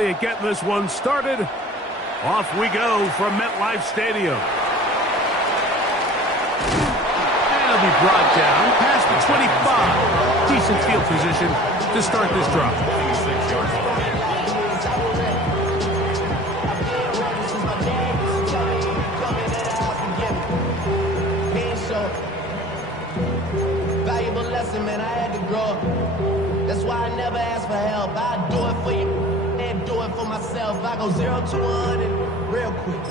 early at getting this one started. Off we go from MetLife Stadium. And it'll be brought down past the 25. Decent field position to start this drive. Valuable lesson, man, I had to grow up. That's why I never ask for help. I do it for you and do it for myself. I go 0 to 100 real quick.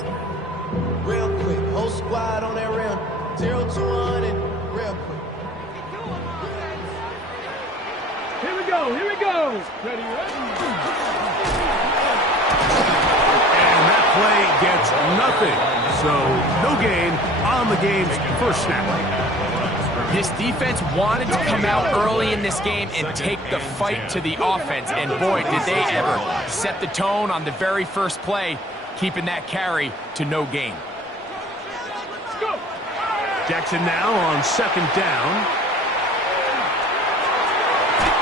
Real quick. Whole squad on that rail. 0 to 100 real quick. Here we go, here we go. Ready, ready. And that play gets nothing. So no gain on the game's first snap. This defense wanted to come out early in this game and take the fight to the offense. And boy, did they ever set the tone on the very first play, keeping that carry to no gain. Jackson now on second down.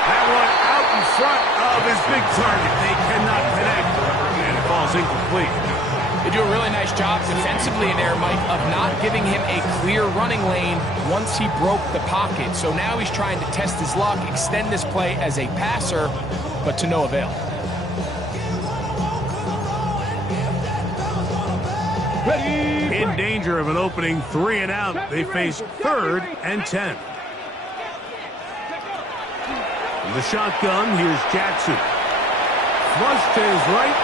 That one out in front of his big target. They cannot connect. And it falls incomplete. They do a really nice job defensively in there, Mike, of not giving him a clear running lane once he broke the pocket. So now he's trying to test his luck, extend this play as a passer, but to no avail. In danger of an opening 3 and out. They face 3rd and 10. In the shotgun, here's Jackson. Flush to his right.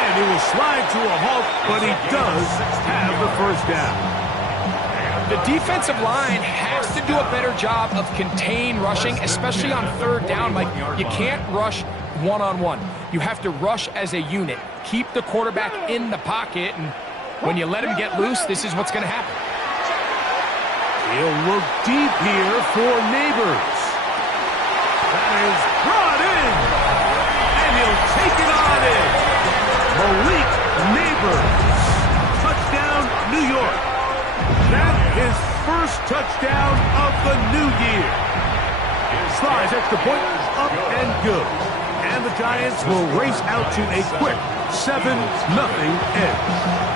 And he will slide to a halt, but he does have the first down. The defensive line has to do a better job of contain rushing, especially on 3rd down. Like, you can't rush one-on-one. You have to rush as a unit. Keep the quarterback in the pocket, and when you let him get loose, this is what's going to happen. He'll look deep here for Neighbors. That is brought in, and he'll take it on in. Malik Neighbors. Touchdown, New York. That's his first touchdown of the new year. Slides extra point, up and good. And the Giants will race out to a quick 7-0 edge.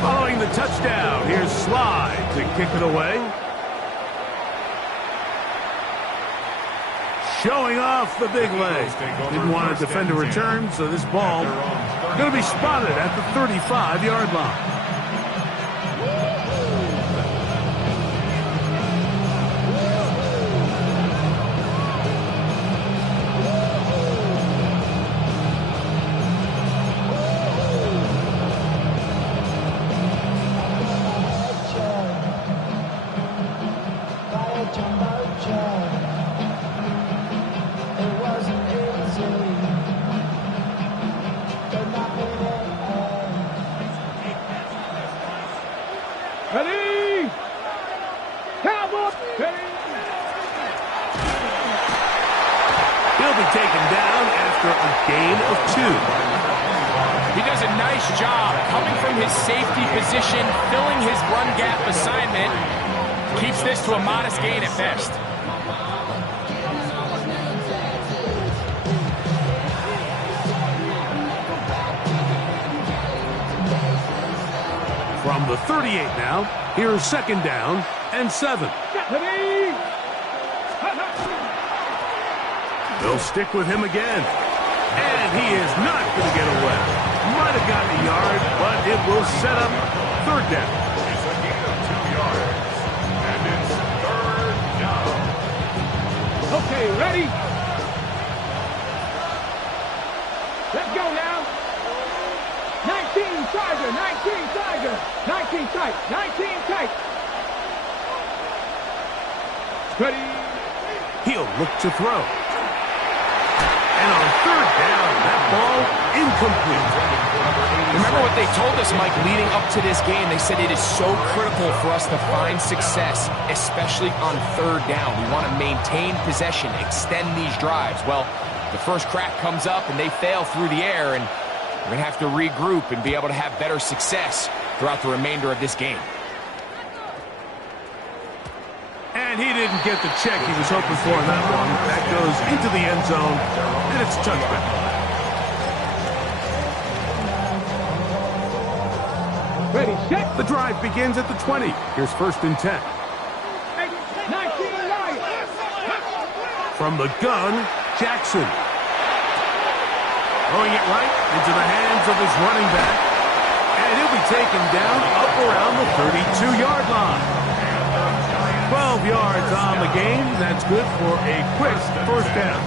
Following the touchdown, here's Sly to kick it away. Showing off the big leg. Didn't want to defend a return, so this ball going to be spotted at the 35-yard line. Ready? Cowboys! He'll be taken down after a gain of 2. He does a nice job coming from his safety position, filling his run gap assignment. Keeps this to a modest gain at best. From the 38 now, here's second down and 7. They'll stick with him again. And he is not going to get away. Might have gotten a yard, but it will set up 3rd down. It's a gain of 2 yards. And it's 3rd down. Okay, ready? Let's go now. 19 Tiger, 19 Tiger, 19 tight, 19 tight. Ready? He'll look to throw. And on 3rd down, that ball incomplete. Remember what they told us, Mike, leading up to this game. They said it is so critical for us to find success, especially on 3rd down. We want to maintain possession, extend these drives. Well, The first crack comes up, and they fail through the air, and we're going to have to regroup and be able to have better success throughout the remainder of this game. And he didn't get the check he was hoping for in that one. That goes into the end zone, and it's a touchback. Ready, set. The drive begins at the 20. Here's 1st and 10. 19 Lions. From the gun, Jackson. Throwing it right into the hands of his running back. And he'll be taken down up around the 32-yard line. 12 yards on the game. That's good for a quick first down.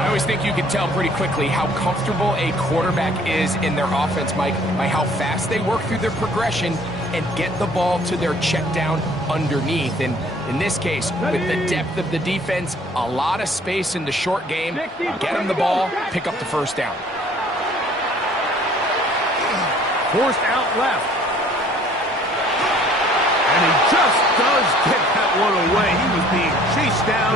I always think you can tell pretty quickly how comfortable a quarterback is in their offense, Mike, by how fast they work through their progression and get the ball to their check down underneath. And in this case, with the depth of the defense, a lot of space in the short game, get them the ball, pick up the first down. Forced out left. And he just does get that one away. He was being chased down,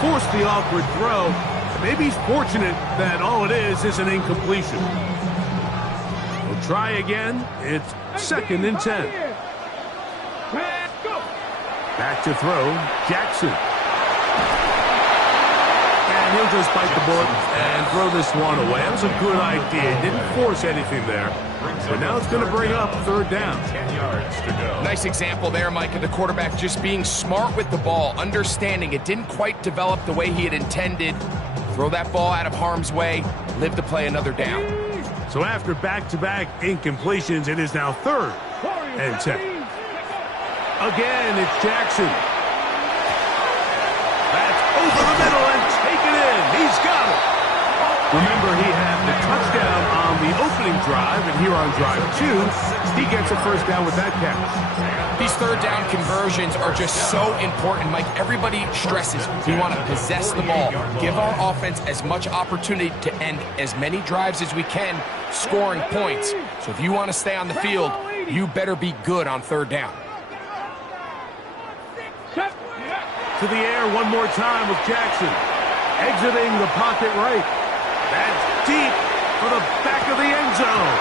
forced the awkward throw. Maybe he's fortunate that all it is an incompletion. We'll try again. It's 2nd and 10. Back to throw, Jackson. And he'll just bite the bullet and throw this one away. That was a good idea. Didn't force anything there. But now it's going to bring up 3rd down. 10 yards to go. Nice example there, Mike, of the quarterback just being smart with the ball, understanding it didn't quite develop the way he had intended. Throw that ball out of harm's way, live to play another down. So after back-to-back incompletions, it is now 3rd and 10. Again, it's Jackson. That's over the middle and taken in. He's got it. Remember, he had the touchdown on the opening drive, and here on drive 2, he gets a first down with that catch. These 3rd down conversions are just so important, Mike. Everybody stresses we want to possess the ball, give our offense as much opportunity to end as many drives as we can, scoring points. So if you want to stay on the field, you better be good on 3rd down. To the air one more time with Jackson. Exiting the pocket right. That's deep for the back of the end zone.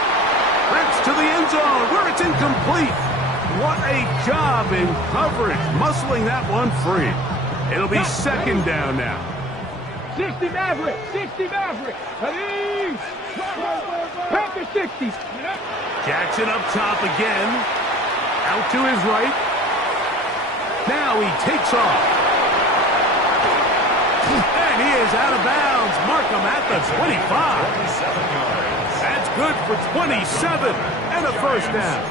Rips to the end zone where it's incomplete. What a job in coverage, muscling that one free. It'll be 2nd down now. 60 Maverick, 60 Maverick. Ready? Packer 60. Jackson up top again. Out to his right. Now he takes off. And he is out of bounds. Mark him at the 25. 27 yards. That's good for 27 and a first down.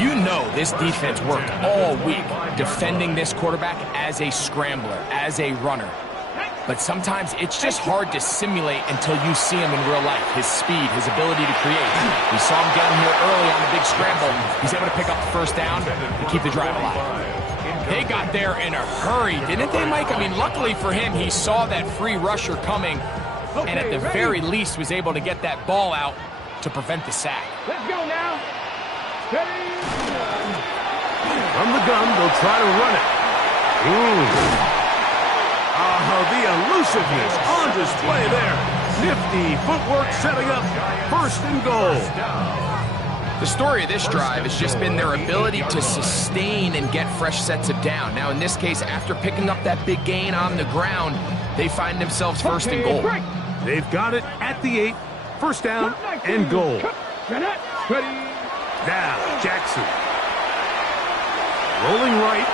You know this defense worked all week defending this quarterback as a scrambler, as a runner. But sometimes it's just hard to simulate until you see him in real life. His speed, his ability to create. We saw him get him here early on the big scramble. He's able to pick up the first down and keep the drive alive. They got there in a hurry, didn't they, Mike? I mean, luckily for him, he saw that free rusher coming and at the very least was able to get that ball out to prevent the sack. Let's go now. Ready? From the gun, they'll try to run it. The elusiveness on display there. Nifty footwork setting up 1st and goal. The story of this drive has just been their ability to sustain and get fresh sets of down. Now, in this case, after picking up that big gain on the ground, they find themselves 1st and goal. They've got it at the 8. 1st down and goal. Ready? Now, Jackson. Rolling right.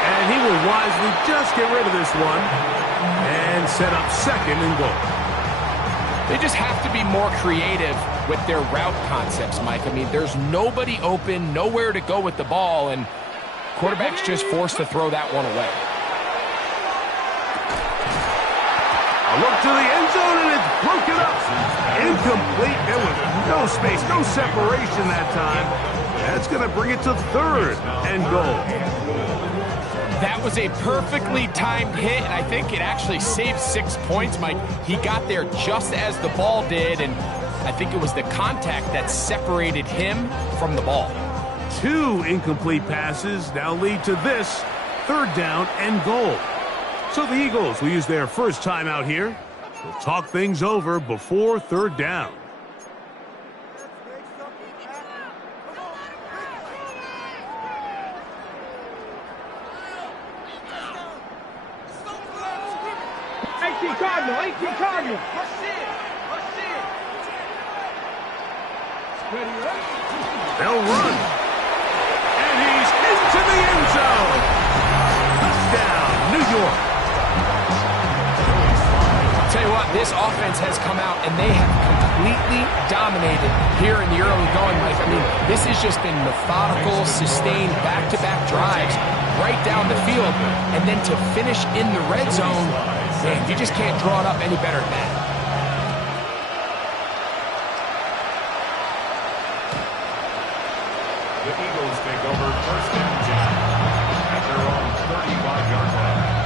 And he will wisely just get rid of this one and set up 2nd and goal. They just have to be more creative with their route concepts, Mike. I mean, there's nobody open, nowhere to go with the ball, and quarterback's just forced to throw that one away. A look to the end zone, and it's broken up. Incomplete. There was no space, no separation that time. That's going to bring it to 3rd and goal. That was a perfectly timed hit, and I think it actually saved 6 points, Mike. He got there just as the ball did, and I think it was the contact that separated him from the ball. 2 incomplete passes now lead to this 3rd down and goal. So the Eagles will use their first time out here. They'll talk things over before third down. Cardinal, 18 Cardinal. They'll run. And he's into the end zone. Touchdown, New York. I'll tell you what, this offense has come out and they have completely dominated here in the early going, Mike. I mean, this has just been methodical, sustained, back-to-back drives right down the field. And then to finish in the red zone, man, you just can't draw it up any better than that. The Eagles take over first and 10 at their own 35-yard line.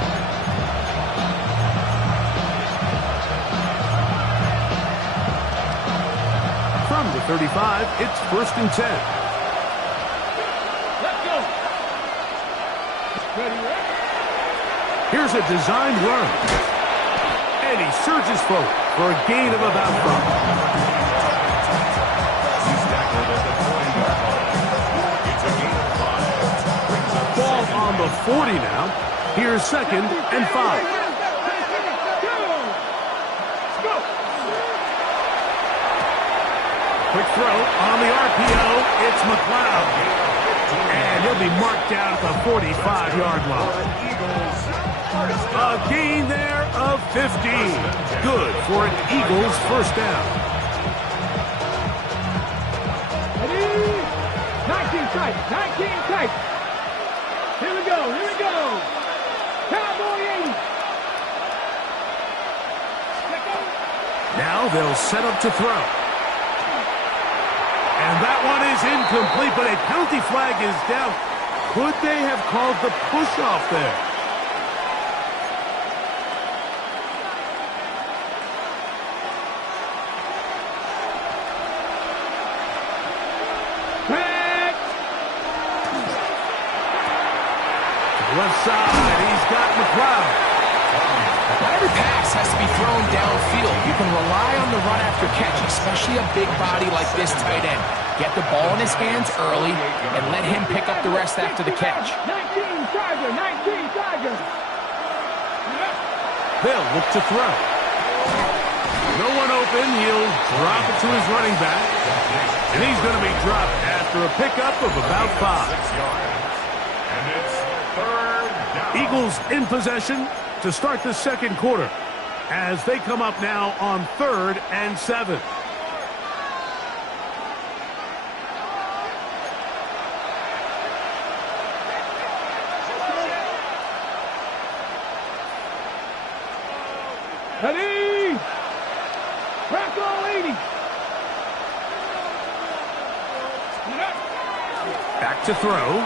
From the 35, it's first and 10. Let's go. Ready? Here's a designed run. And he surges forward for a gain of about 5. He's tackled at the 20-yard line. It's a gain of 5. Ball on the 40 now. Here's second and 5. Quick throw on the RPO. It's McLeod. And he'll be marked down at the 45-yard line. A gain there of 15. Good for an Eagles first down. Ready? 19 tight, 19 tight. Here we go, here we go. Cowboy 80. Now they'll set up to throw. And that one is incomplete, but a penalty flag is down. Could they have called the push-off there? Left side, he's got McLeod. Every pass has to be thrown downfield. You can rely on the run after catch, especially a big body like this tight end. Get the ball in his hands early and let him pick up the rest after the catch. 19 Tiger, 19 Tiger. They'll look to throw. No one open, he'll drop it to his running back. And he's going to be dropped after a pickup of about 5. 6 yards. And it's third down. Eagles in possession to start the second quarter as they come up now on 3rd and 7. Ready? Crackle 80. Back to throw.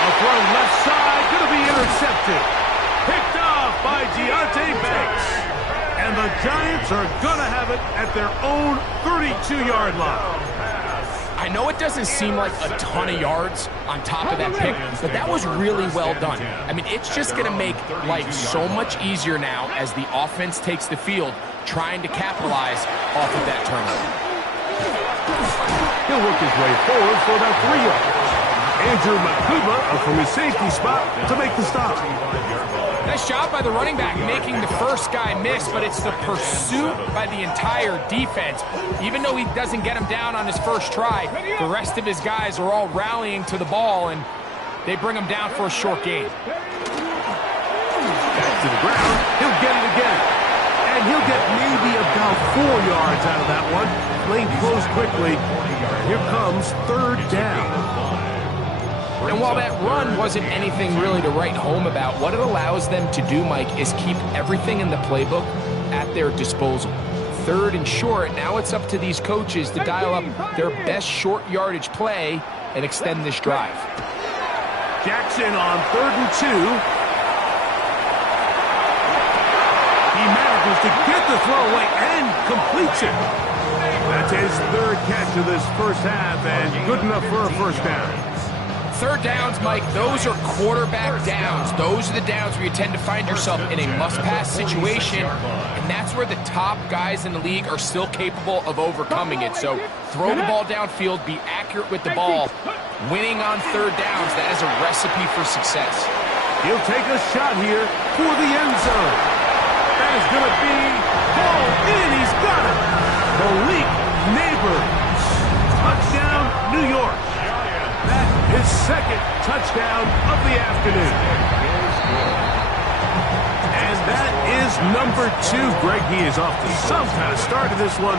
A throw left side, going to be intercepted. Picked off by Deontay Banks. And the Giants are going to have it at their own 32-yard line. I know it doesn't seem like a ton of yards on top of that pick, but that was really well done. I mean, it's just going to make life so much easier now as the offense takes the field, trying to capitalize off of that turnover. He'll work his way forward for about 3 yards. Andrew Makuba from his safety spot to make the stop. Nice job by the running back making the first guy miss, but it's the pursuit by the entire defense. Even though he doesn't get him down on his first try, the rest of his guys are all rallying to the ball, and they bring him down for a short gain. Back to the ground. He'll get it again. And he'll get maybe about 4 yards out of that one. Playing close quickly. Here comes 3rd down. And while that run wasn't anything really to write home about, what it allows them to do, Mike, is keep everything in the playbook at their disposal. 3rd and short, now it's up to these coaches to dial up their best short yardage play and extend this drive. Jackson on 3rd and 2. He manages to get the throw away and completes it. That's his 3rd catch of this first half and good enough for a first down. Third downs, Mike, those are quarterback downs. Those are the downs where you tend to find yourself in a must-pass situation, and that's where the top guys in the league are still capable of overcoming it. So throw the ball downfield, be accurate with the ball. Winning on third downs, that is a recipe for success. He'll take a shot here for the end zone. That is going to be hauled in. He's got it. Malik Neighbors. Touchdown, New York. That is second touchdown of the afternoon. And that is number 2. Greg, he is off to some kind of start in this one.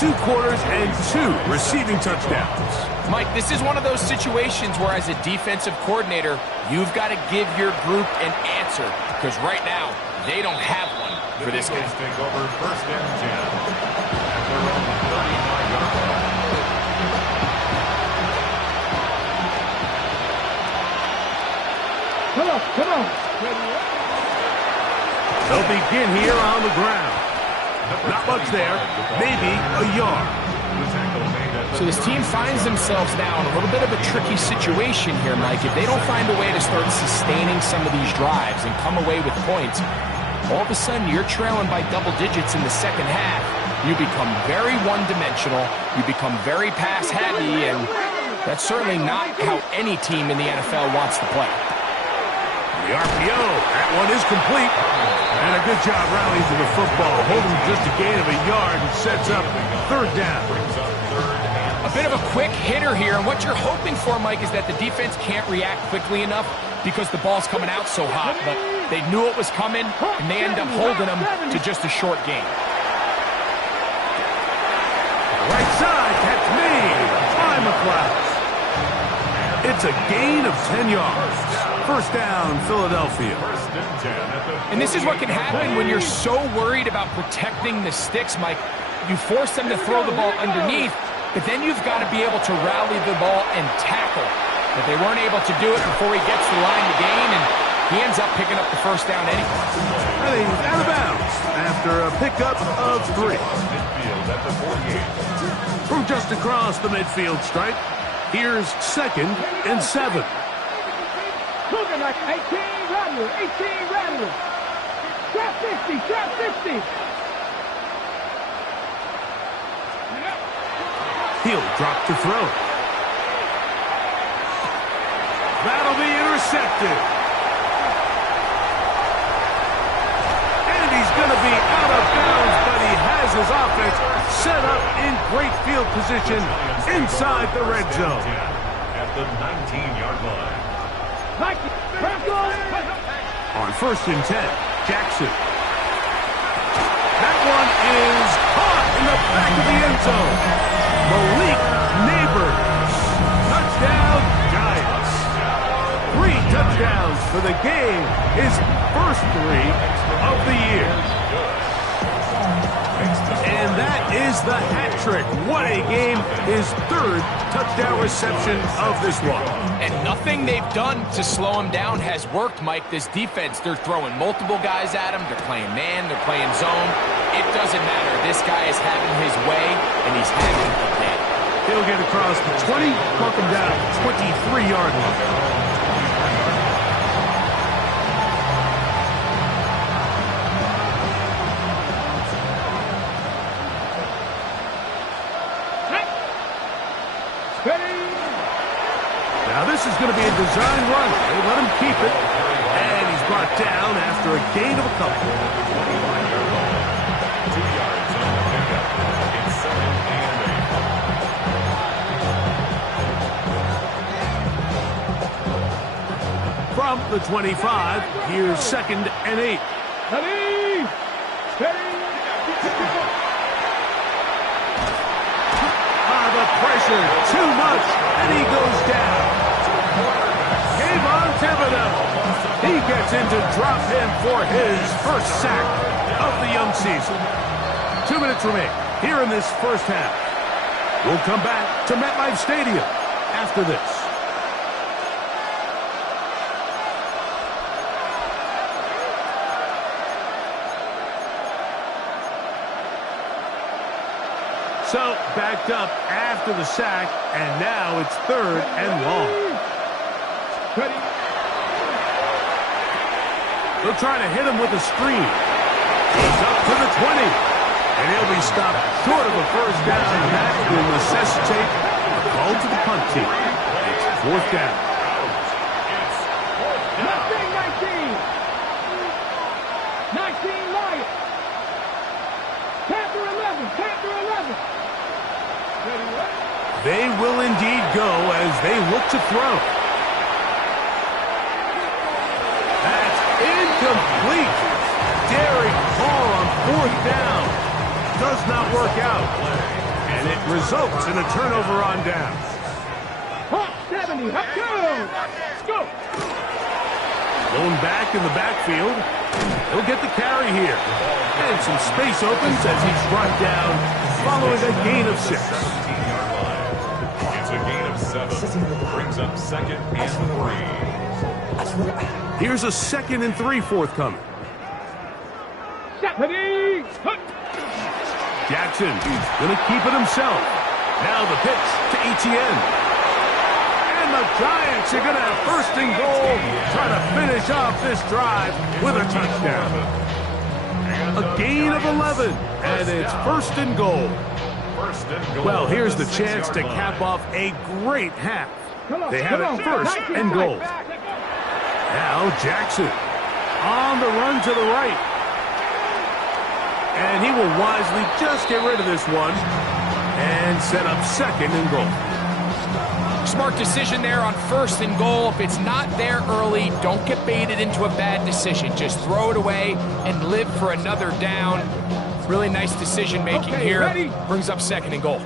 2 quarters and 2 receiving touchdowns. Mike, this is one of those situations where as a defensive coordinator, you've got to give your group an answer, because right now, they don't have one for this guy. Take over first and 10 at their own 39-yard line. Come on. They'll begin here on the ground. Not much there, maybe a yard. So this team finds themselves now in a little bit of a tricky situation here, Mike. If they don't find a way to start sustaining some of these drives and come away with points, all of a sudden you're trailing by double digits in the second half. You become very one-dimensional, you become very pass-heavy, and that's certainly not how any team in the NFL wants to play. The RPO, that one is complete. And a good job rallying to the football. Holding just a gain of a yard and sets up third down. A bit of a quick hitter here, and what you're hoping for, Mike, is that the defense can't react quickly enough because the ball's coming out so hot, but they knew it was coming, and they end up holding them to just a short gain. Right side, catch me by McLeod. It's a gain of 10 yards. First down, Philadelphia. And this is what can happen when you're so worried about protecting the sticks, Mike. You force them to throw the ball underneath, but then you've got to be able to rally the ball and tackle. But they weren't able to do it before he gets the line to gain, and he ends up picking up the first down anyway. And he's out of bounds after a pickup of 3. From just across the midfield stripe, here's 2nd and 7. Looking like 18 Rattler. Trap 50. He'll drop to throw. That'll be intercepted. And he's going to be out of bounds, but he has his offense set up in great field position inside the red zone. At the 19-yard line. On 1st and 10, Jackson. That one is caught in the back of the end zone. Malik Neighbors. Touchdown, Giants. 3 touchdowns for the game. His first 3 of the year. And that is the hat trick. What a game. His 3rd touchdown reception of this one. And nothing they've done to slow him down has worked, Mike. This defense, they're throwing multiple guys at him. They're playing man. They're playing zone. It doesn't matter. This guy is having his way, and he's having a day. He'll get across the 20, mark him down at the 23-yard line. Now this is going to be a design run. They let him keep it. And he's brought down after a gain of a couple. 2 yards on the pickup. It's 7th and 8. From the 25, here's 2nd and 8. The pressure, too much, and he goes down. Kayvon Thibodeau. He gets in to drop him for his first sack of the young season. 2 minutes remain here in this first half. We'll come back to MetLife Stadium after this. So, backed up after the sack, and now it's 3rd and long. Ready? They'll try to hit him with a screen. He's up to the 20. And he'll be stopped short of a first down. And that will necessitate a call to the punt team. It's fourth down. Mustang 19. 19 Lions. Panther 11. Panther 11. Ready, ready? They will indeed go as they look to throw. That's incomplete. Daring Hall on fourth down. Does not work out. And it results in a turnover on down. Hawk 70. Up go. Let's go. Going back in the backfield. He'll get the carry here. And some space opens as he's brought down following a gain of 6. It's a gain of 7. Brings up 2nd and 3. Here's a 2nd and 3 forthcoming. Ready? Hut. Jackson going to keep it himself. Now the pitch to Etienne. And the Giants are going to have first and goal, trying to finish off this drive with a touchdown. A gain of 11, and it's first and goal. Well, here's the chance to cap off a great half. They have it first and goal. Now Jackson on the run to the right. And he will wisely just get rid of this one and set up 2nd and goal. Smart decision there on 1st and goal. If it's not there early, don't get baited into a bad decision. Just throw it away and live for another down. Really nice decision making here. Ready? Brings up 2nd and goal.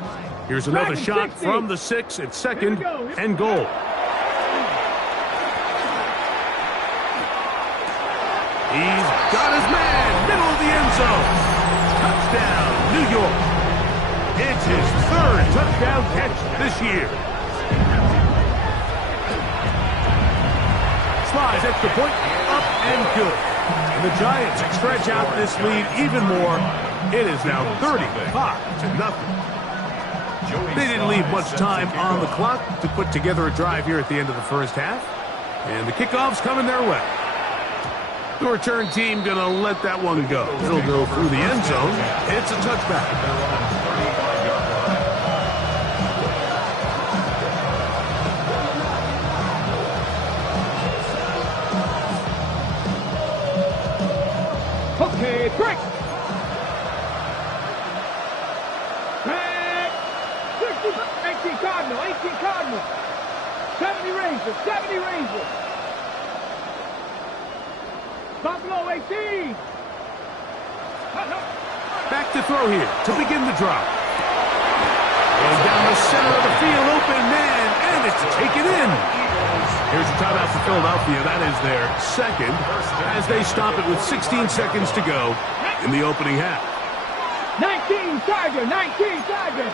Here's another shot from the 6 at 2nd and goal. He's got his man, middle of the end zone. Touchdown, New York. It's his 3rd touchdown catch this year. Slides extra point, up and good. And the Giants stretch out this lead even more. It is now 35-0. They didn't leave much time on the clock to put together a drive here at the end of the first half. And the kickoff's coming their way. The return team going to let that one go. It'll go through the end zone. It's a touchback. Okay, break. Back. 18 Cardinal. 18 Cardinal. 70 Rangers. 70 Rangers. Buffalo 18. Back to throw here to begin the drive. Going down the center of the field, open man, and it's taken in. Here's a timeout for Philadelphia. That is their 2nd as they stop it with 16 seconds to go in the opening half. 19 Tiger. 19 Tiger.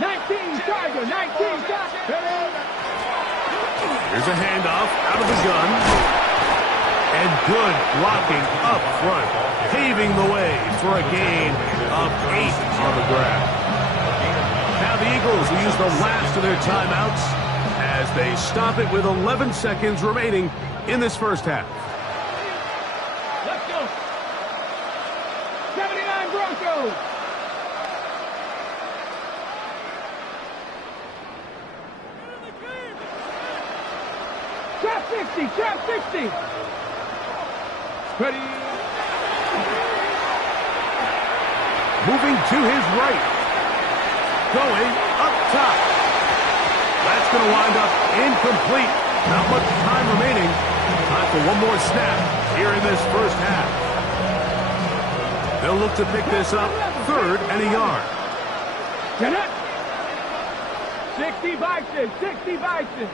19 Tiger. 19 Tiger. Here's a handoff out of the gun. And good blocking up front, paving the way for a gain of 8 on the ground. Now the Eagles will use the last of their timeouts as they stop it with 11 seconds remaining in this first half. Let's go. 79 Broncos. Trap 60, trap 60. Ready. Moving to his right. Going up top. That's going to wind up incomplete. Not much time remaining. Time for one more snap here in this first half. They'll look to pick this up 3rd and a yard. Get up. 60 Bison, 60 Bison.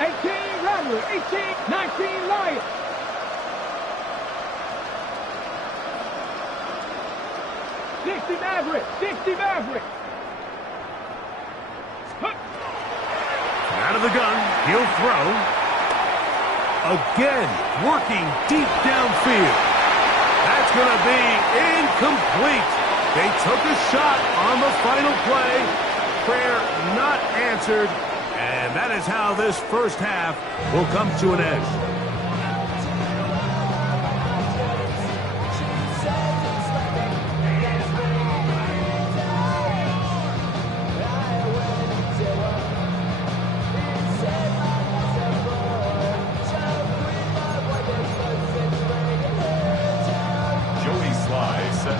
18 Rattler, 18, 19 Lions. Maverick, 60 Maverick. Out of the gun, he'll throw. Again, working deep downfield. That's going to be incomplete. They took a shot on the final play, prayer not answered. And that is how this first half will come to an end.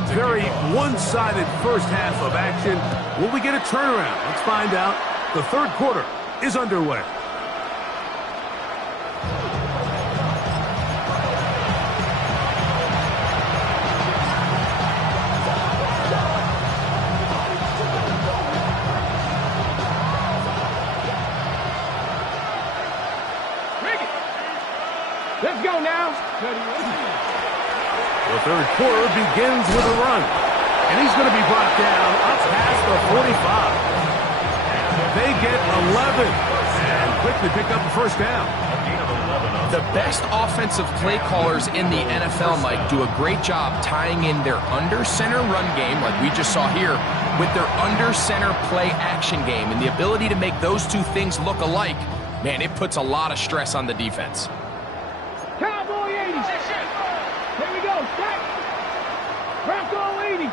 Very one-sided first half of action. Will we get a turnaround? Let's find out. The third quarter is underway. Let's go now. The third quarter begins with a run. And he's going to be brought down up past the 45. They get 11 and quickly pick up the first down. The best offensive play callers in the NFL, Mike, do a great job tying in their under-center run game, like we just saw here, with their under-center play action game. And the ability to make those two things look alike, man, it puts a lot of stress on the defense. Cowboy 80. Here we go. Stack. Bronco 80.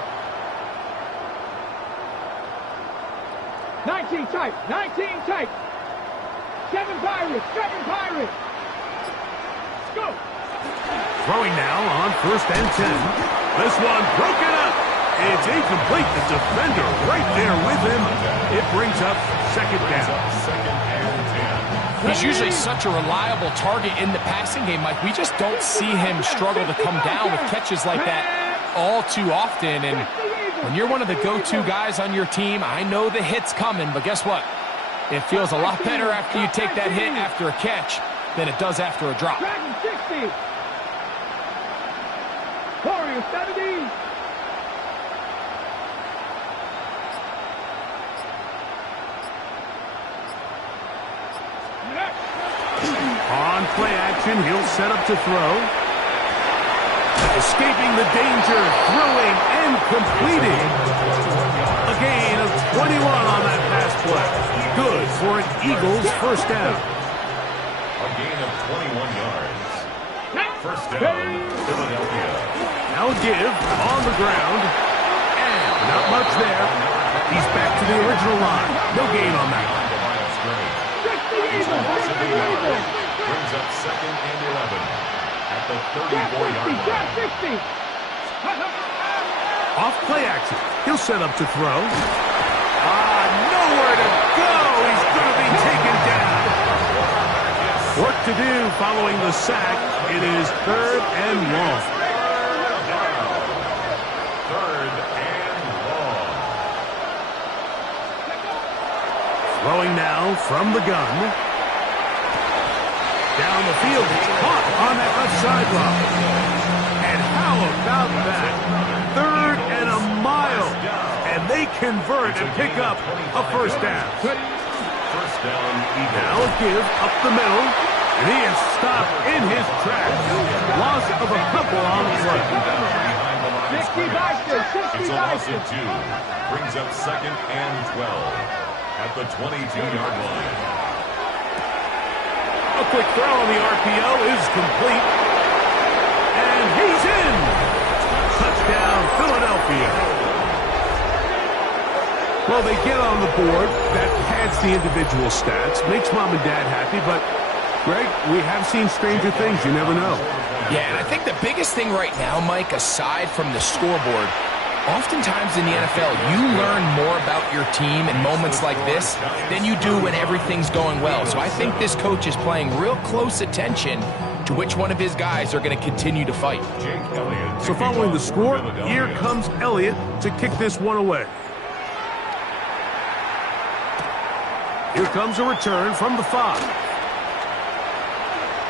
19 tight. 19 tight. 7 Pirates. 7 Pirates. Let's go. Throwing now on 1st and 10. This one broken up. It's incomplete. The defender right there with him. It brings up 2nd down. He's usually such a reliable target in the passing game, Mike. We just don't see him struggle to come down with catches like that all too often. And when you're one of the go-to guys on your team, I know the hit's coming, but guess what? It feels a lot better after you take that hit after a catch than it does after a drop. Dragon 60. Warrior 70. On play action, he'll set up to throw. Escaping the danger, throwing and completing. A gain of 21 on that pass play. Good for an Eagles first down. A gain of 21 yards. First down, Philadelphia. Now a give on the ground. And not much there. He's back to the original line. No gain on that one. Brings up 2nd and 11 at the 34-yard line. Off play action. He'll set up to throw. Nowhere to go. He's going to be taken down. Work to do following the sack. It is 3rd and long. 3rd and long. Throwing now from the gun. Down the field, it's caught on that left sideline. And how about that? 3rd and a mile. And they convert and pick up a first down. First down, Eagles. Now a give up the middle. And he is stopped in his tracks. Loss of a couple on the play. 60 Boston. 60 It's a loss Boston. of 2. Brings up 2nd and 12 at the 22-yard line. A quick throw on the RPO is complete. And he's in. Touchdown, Philadelphia. Well, they get on the board. That pads the individual stats. Makes mom and dad happy, but, Greg, we have seen stranger things. You never know. Yeah, and I think the biggest thing right now, Mike, aside from the scoreboard, oftentimes in the NFL, you learn more about your team in moments like this than you do when everything's going well. So I think this coach is paying real close attention to which one of his guys are going to continue to fight. So following the score, here comes Elliott to kick this one away. Here comes a return from the 5.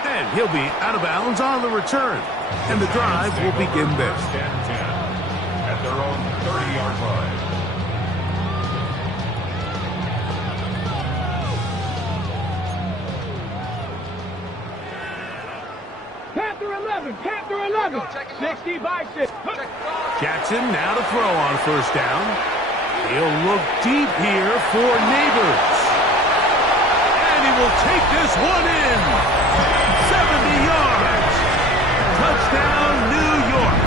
And he'll be out of bounds on the return. And the drive will begin there. At their own 30-yard line. Panther 11. Panther 11. 60 by 6. Jackson now to throw on 1st down. He'll look deep here for Neighbors. And he will take this one in. 70 yards. Touchdown, New York.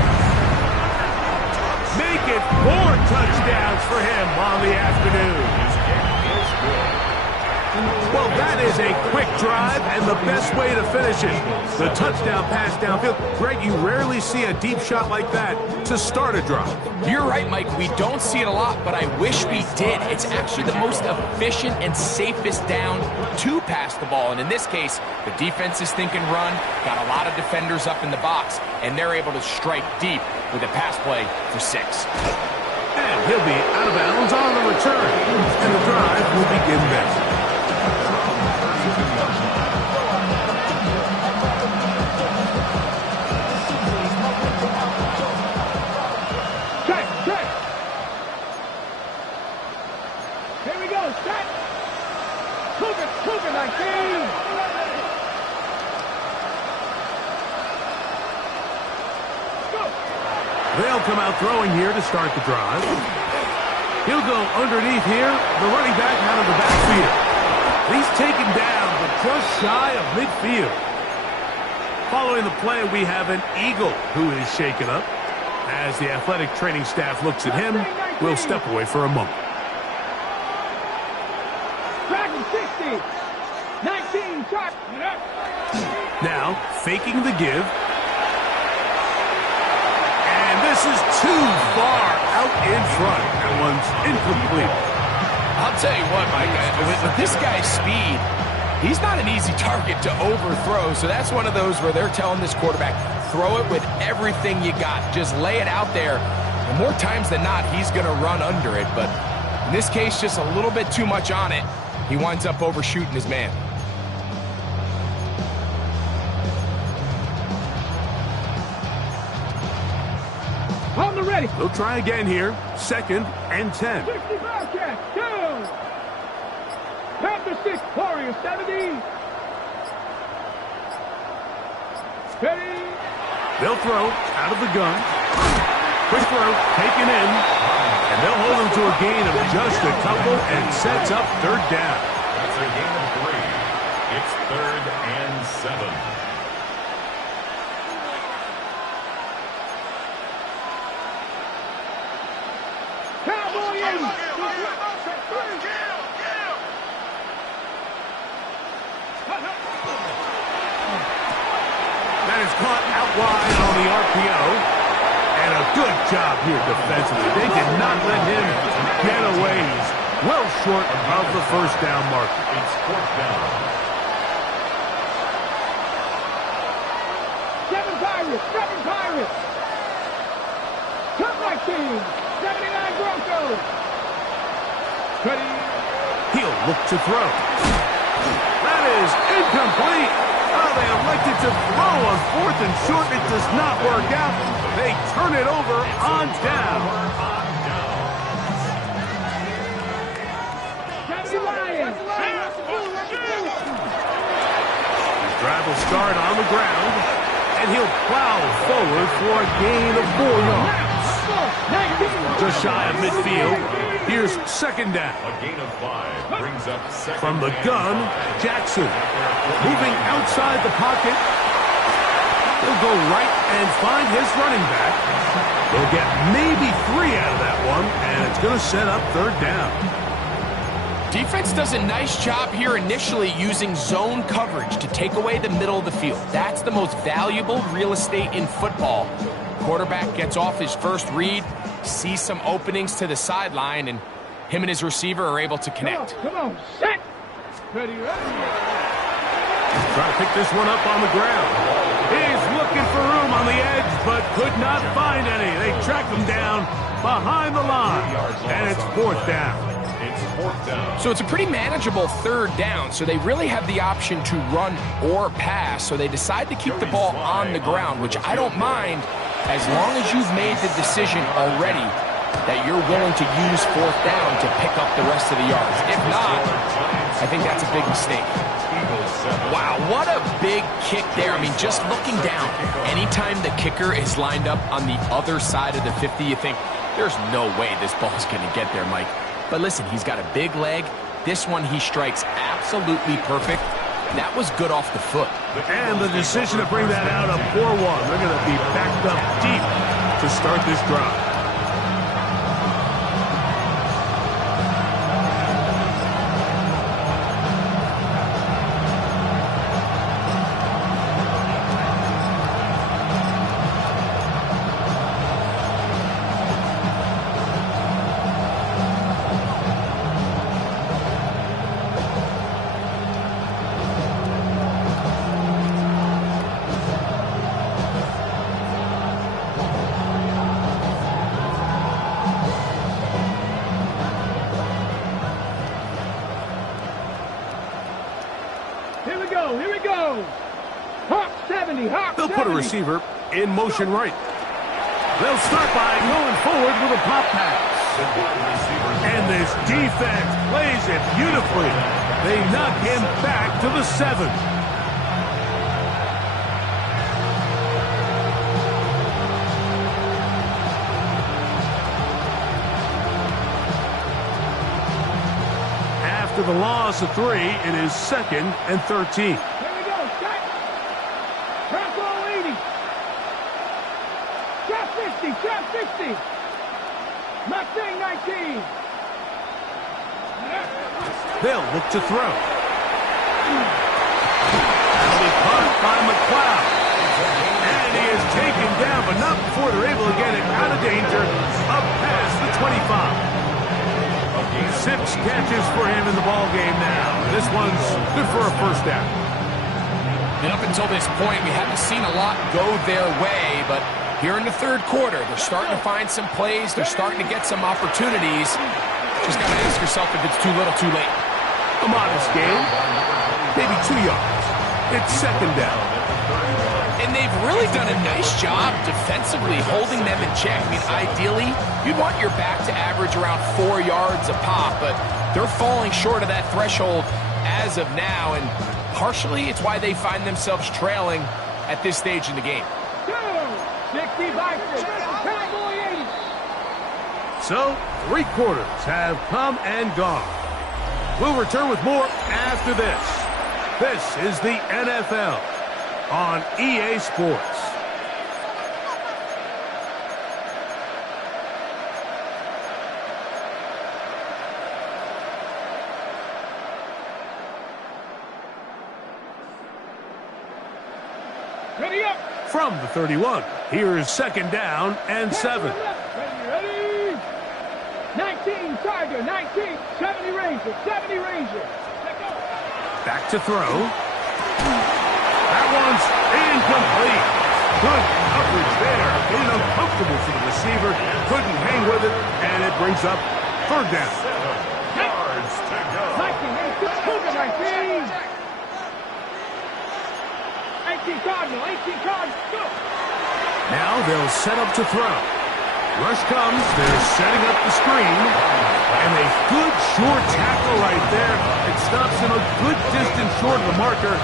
Make it 4 touchdowns for him on the afternoon. Well, that is a quick drive and the best way to finish it. The touchdown pass downfield. Greg, you rarely see a deep shot like that to start a drive. You're right, Mike. We don't see it a lot, but I wish we did. It's actually the most efficient and safest down to pass the ball. And in this case, the defense is thinking run, got a lot of defenders up in the box, and they're able to strike deep with a pass play for 6. And he'll be out of bounds on the return. And the drive will begin then. They'll come out throwing here to start the drive. He'll go underneath here. The running back out of the backfield. He's taken down, but just shy of midfield. Following the play, we have an Eagle who is shaken up. As the athletic training staff looks at him, we'll step away for a moment. Dragon 60. 19, shot. Now, faking the give. This is too far out in front. That one's incomplete. I'll tell you what, Mike, with this guy's speed, he's not an easy target to overthrow. So that's one of those where they're telling this quarterback, throw it with everything you got. Just lay it out there. And more times than not, he's going to run under it. But in this case, just a little bit too much on it. He winds up overshooting his man. On the ready. They'll try again here. 2nd and 10. 60 Bobcats, down. Panther 6, Warriors 70. Steady. They'll throw out of the gun. Quick throw, taken in. And they'll hold him to a gain of just a couple and sets up 3rd down. That's a gain of 3. It's 3rd and 7. That is caught out wide on the RPO. And a good job here defensively. They did not let him get away. He's well short of the 1st down mark. It's 4th down. 7 Pirates, 7 Pirates. Come right team. 79 Broncos. Ready. He'll look to throw. That is incomplete. Oh, they elected to throw on 4th and short. It does not work out. They turn it over on down. His drive will start on the ground, and he'll plow forward for a gain of 4 yards. Just shy of midfield. Here's 2nd down. A gain of 5 brings up 2nd. From the gun, Jackson. Moving outside the pocket. He'll go right and find his running back. They'll get maybe 3 out of that one, and it's going to set up 3rd down. Defense does a nice job here initially using zone coverage to take away the middle of the field. That's the most valuable real estate in football. Quarterback gets off his first read, sees some openings to the sideline, and him and his receiver are able to connect. Come on, set. Ready, ready. Try to pick this one up on the ground. He's looking for room on the edge, but could not find any. They track him down behind the line, and it's 4th down. It's 4th down. So it's a pretty manageable 3rd down, so they really have the option to run or pass, so they decide to keep the ball on the ground, which I don't mind as long as you've made the decision already that you're willing to use 4th down to pick up the rest of the yards. If not, I think that's a big mistake. Wow, what a big kick there. I mean, just looking down, anytime the kicker is lined up on the other side of the 50, you think, There's no way this ball's going to get there, Mike. But listen, he's got a big leg. This one he strikes absolutely perfect. That was good off the foot. And the decision to bring that out of 4-1. They're going to be backed up deep to start this drive. Here we go. Hawk 70, Hawk 70. They'll put a receiver in motion right. They'll start by going forward with a pop pass. And this defense plays it beautifully. They knock him back to the 7. After the loss of 3, it is 2nd and 13. Here we go, shot. Drop all 80. Drop 50, drop 50. Mustang 19. They'll look to throw. That'll be caught by McLeod. And he is taken down, but not before they're able to get it out of danger, up past the 25. 6 catches for him in the ball game now. This one's good for a first down. And up until this point, we haven't seen a lot go their way, but here in the 3rd quarter, they're starting to find some plays. They're starting to get some opportunities. Just got to ask yourself if it's too little, too late. A modest game, maybe 2 yards. It's 2nd down. And they've really done a nice job defensively holding them in check. I mean, ideally, you'd want your back to average around 4 yards a pop, but they're falling short of that threshold as of now, and partially it's why they find themselves trailing at this stage in the game. 65, Cowboy 80. So, 3 quarters have come and gone. We'll return with more after this. This is the NFL on EA Sports. Ready up. From the 31, here's 2nd down and 7. Ready. 19, Tiger, 19, 70 Ranger, 70 Ranger. Back to throw. That one's incomplete. Good coverage there. Getting uncomfortable for the receiver. Couldn't hang with it, and it brings up 3rd down. 7 yards to go. 18 Cardinal, 18 Cardinal, go. Now they'll set up to throw. Rush comes. They're setting up the screen. And a good short tackle right there. It stops him a good distance short of the marker.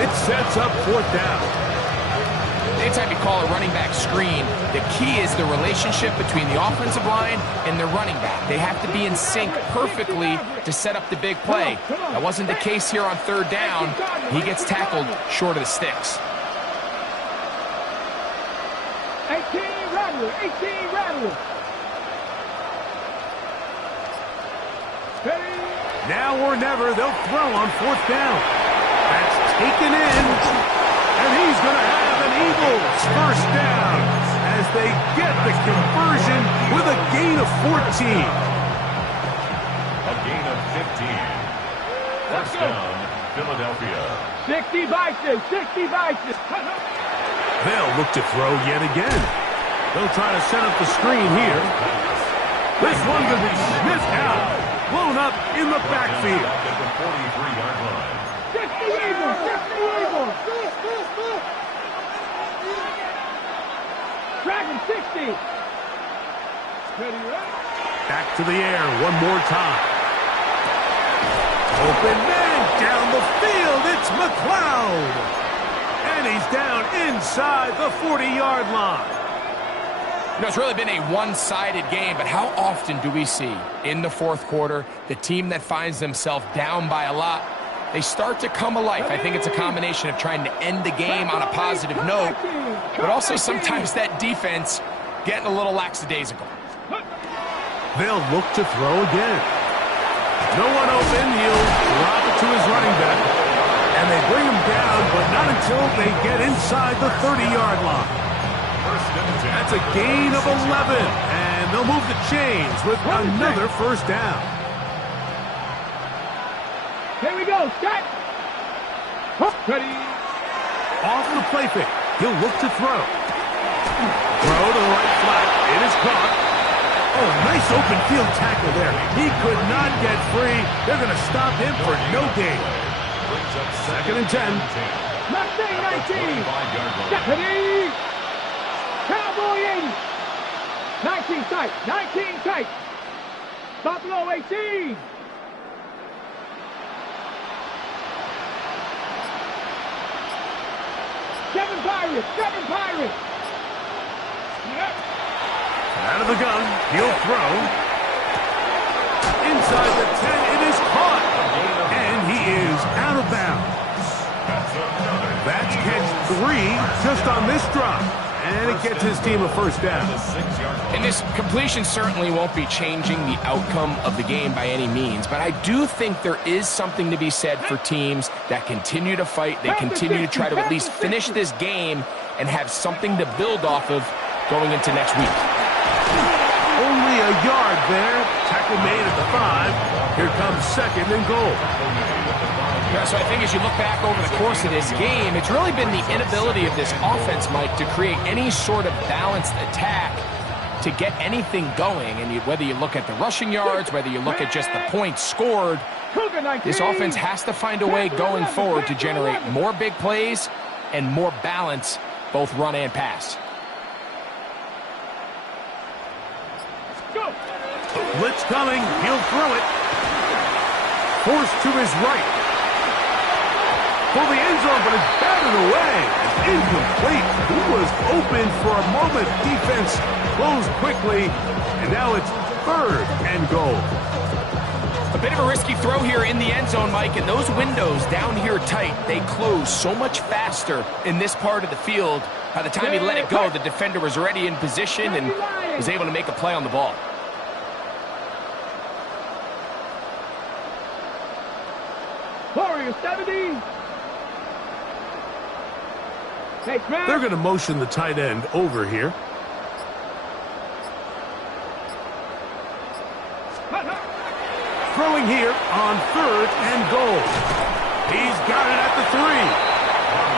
It sets up 4th down. Anytime you call a running back screen, the key is the relationship between the offensive line and the running back. They have to be in sync perfectly to set up the big play. That wasn't the case here on 3rd down. He gets tackled short of the sticks. 18 Rattler, 18 Rattler. Now or never, they'll throw on 4th down. That's taken in, and he's going to have an Eagles first down as they get the conversion with a gain of 14. A gain of 15. First down, Philadelphia. 60 Bison, 60 Bison. They'll look to throw yet again. They'll try to set up the screen here. This one going to be sniffed out. Blown up in the backfield. At the 43-yard line. 60 Eagles, 60 Eagles. Dragon 60. Back to the air one more time. Open man down the field. It's McLeod. And he's down inside the 40-yard line. You know, it's really been a one-sided game, but how often do we see in the fourth quarter the team that finds themselves down by a lot, they start to come alive? I think it's a combination of trying to end the game on a positive note, but also sometimes that defense getting a little lackadaisical. They'll look to throw again. No one open. He'll drop it to his running back. And they bring him down, but not until they get inside the 30-yard line. That's a gain of 11. And they'll move the chains with another first down. Here we go. Set. Ready. Off the play fake. He'll look to throw. Throw to the right flat. It is caught. Oh, nice open field tackle there. He could not get free. They're going to stop him for no gain. Second and 10. Mustang 19. Stephanie. Cowboy 80. 19 tight. 19 tight. Buffalo 18. Seven Pirates. Seven Pirates. Out of the gun, he'll throw. Inside the 10, it is caught. And he is out of bounds. That's catch 3 just on this drop. And it gets his team a first down. And this completion certainly won't be changing the outcome of the game by any means, but I do think there is something to be said for teams that continue to fight. They continue to try to at least finish this game and have something to build off of going into next week. Only a yard there. Tackle made at the 5. Here comes second and goal. Yeah, so I think as you look back over the course of this game, it's really been the inability of this offense, Mike, to create any sort of balanced attack to get anything going. And whether you look at the rushing yards, whether you look at just the points scored, this offense has to find a way going forward to generate more big plays and more balance, both run and pass. Blitz coming. He'll throw it. Forced to his right. For the end zone, but it's batted away. Incomplete. He was open for a moment. Defense closed quickly. And now it's third and goal. A bit of a risky throw here in the end zone, Mike, and those windows down here tight, they close so much faster in this part of the field. By the time he let it go, the defender was already in position and was able to make a play on the ball. Warriors 70. They're going to motion the tight end over here. Throwing here on third and goal. He's got it at the 3.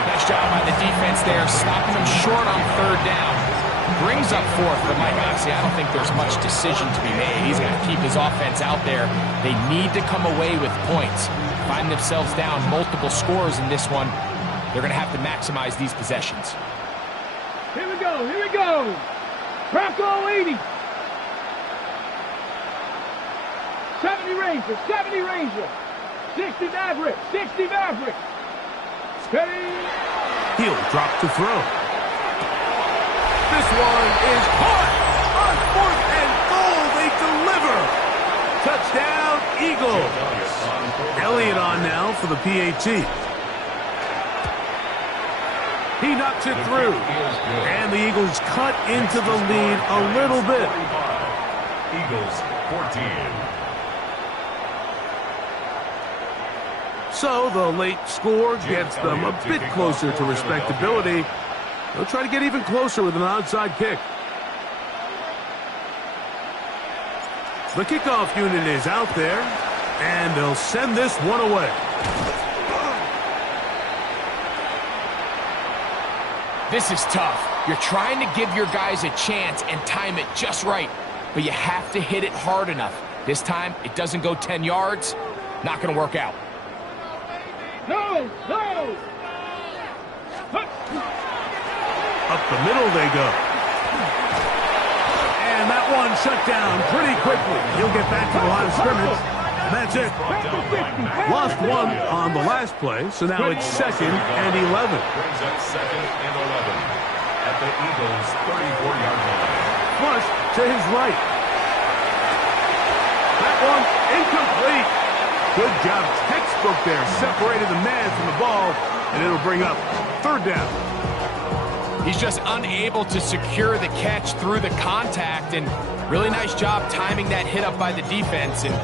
Nice job by the defense there, stopping him short on third down. Brings up fourth, but Mike, honestly, I don't think there's much decision to be made. He's got to keep his offense out there. They need to come away with points. Find themselves down multiple scores in this one. They're going to have to maximize these possessions. Here we go. Here we go. Bronco 80. 70 Ranger. 70 Ranger. 60 Maverick. 60 Maverick. Steady. He'll drop to throw. This one is caught on fourth and goal. They deliver. Touchdown, Eagles. Elliott on now for the PAT. He knocks it through. And the Eagles cut into the lead a little bit. Eagles 14. So the late score gets them a bit closer to respectability. They'll try to get even closer with an onside kick. The kickoff unit is out there, and they'll send this one away. This is tough. You're trying to give your guys a chance and time it just right, but you have to hit it hard enough. This time, it doesn't go 10 yards. Not going to work out. No, no. Up the middle they go. And that one shut down pretty quickly. He'll get back to the line of scrimmage. And that's it. Lost one on the last play, so now it's second and 11. Brings up second and 11 at the Eagles' 34-yard line. flush to his right. That one incomplete. Good job. Textbook there. Separated the man from the ball, and it'll bring up third down. He's just unable to secure the catch through the contact, and really nice job timing that hit up by the defense. And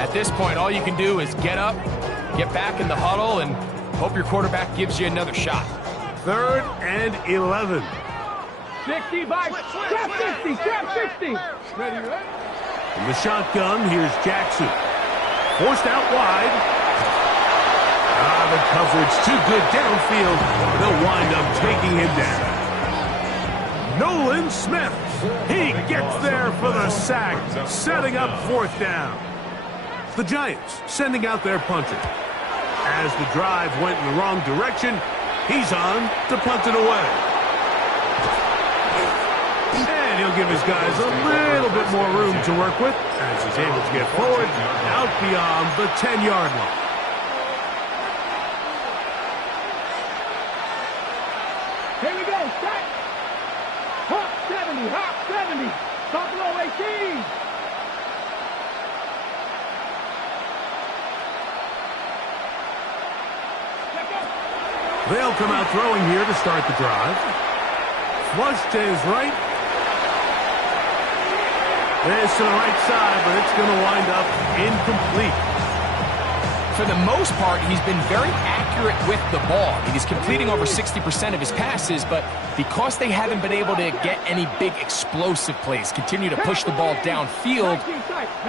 at this point, all you can do is get up, get back in the huddle, and hope your quarterback gives you another shot. 3rd and 11. 65, trap 60, trap 60. Ready, ready? In the shotgun, here's Jackson. Forced out wide. The coverage too good downfield. They'll wind up taking him down. Nolan Smith. He gets there for the sack, setting up 4th down. The Giants sending out their punter. As the drive went in the wrong direction, he's on to punt it away. And he'll give his guys a little bit more room to work with as he's able to get forward out beyond the 10-yard line. Here we go, set. Hop 70, hop 70. Buffalo 18. They'll come out throwing here to start the drive. Flush to his right. This to the right side, but it's going to wind up incomplete. For the most part, he's been very accurate with the ball. I mean, he's completing over 60% of his passes, but because they haven't been able to get any big explosive plays, continue to push the ball downfield,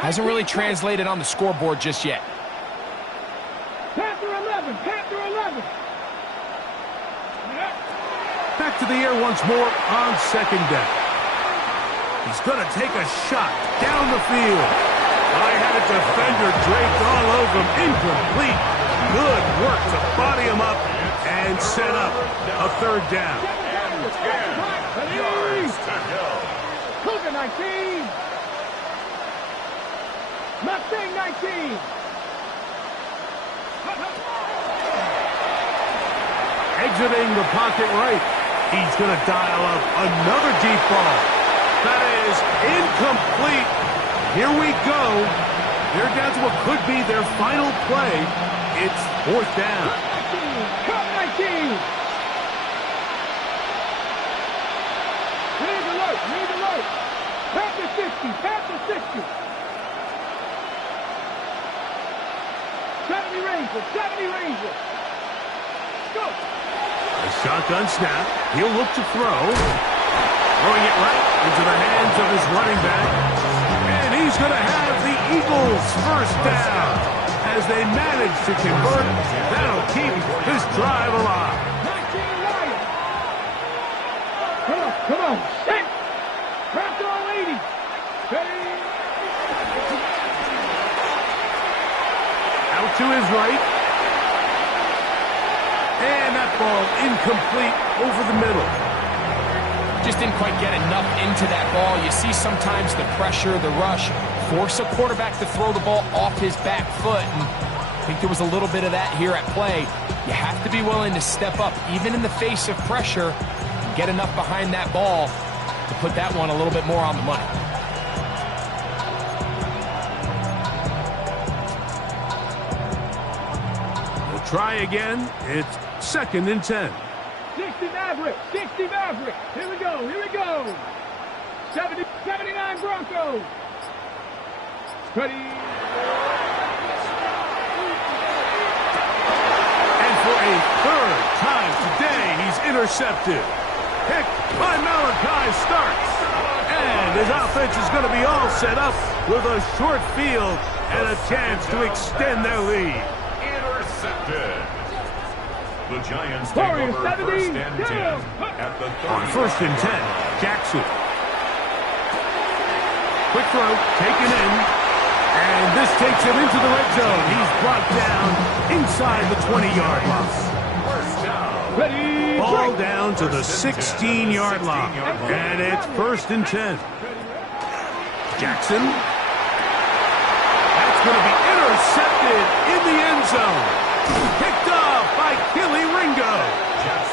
hasn't really translated on the scoreboard just yet. Panther 11, Panther 11. Back to the air once more on 2nd down. He's going to take a shot down the field. I had a defender draped all over him. Incomplete. Good work to body him up and set up a 3rd down. Cougar 19. Mustang 19. Exiting the pocket right. He's going to dial up another deep ball. That is incomplete. Here we go. They're down to what could be their final play. It's 4th down. Cut 19. Lead alert, lead alert. Panther 60, Panther 60. 70 Rangers, 70 Rangers. Go. A shotgun snap. He'll look to throw. Throwing it right into the hands of his running back. And he's going to have the Eagles 1st down. As they manage to convert, that'll keep this drive alive. 19 Lions. Come on, come on. Set. Press all 80. Ready. Out to his right. And that ball incomplete over the middle. Just didn't quite get enough into that ball. You see sometimes the pressure, the rush, force a quarterback to throw the ball off his back foot. And I think there was a little bit of that here at play. You have to be willing to step up, even in the face of pressure, and get enough behind that ball to put that one a little bit more on the money. We'll try again. It's 2nd and 10. 60 Maverick, 60 Maverick. Here we go, here we go. 70, 79 Broncos. Ready. And for a 3rd time today, he's intercepted. Pick by Malachi starts. And his offense is going to be all set up with a short field and a chance to extend their lead. Intercepted. The Giants take Warriors over 70, 1st and 10 at the 30. On 1st and 10, Jackson. Quick throw, taken in. And this takes him into the red zone. He's brought down inside the 20-yard line. Ready. Ball down to the 16-yard line. And it's 1st and 10. Jackson. That's going to be intercepted in the end zone. Picked off by Killy Ringo.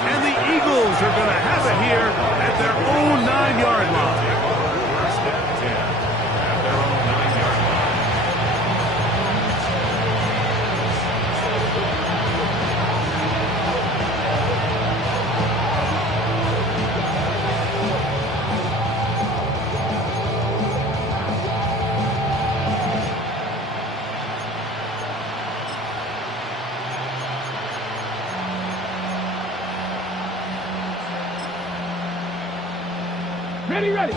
And the Eagles are going to have it here at their own 9-yard line. Ready, ready.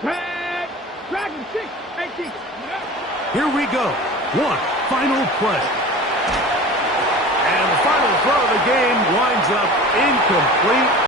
Tag. Dragon 6. 18. Here we go. One final play. And the final throw of the game winds up incomplete.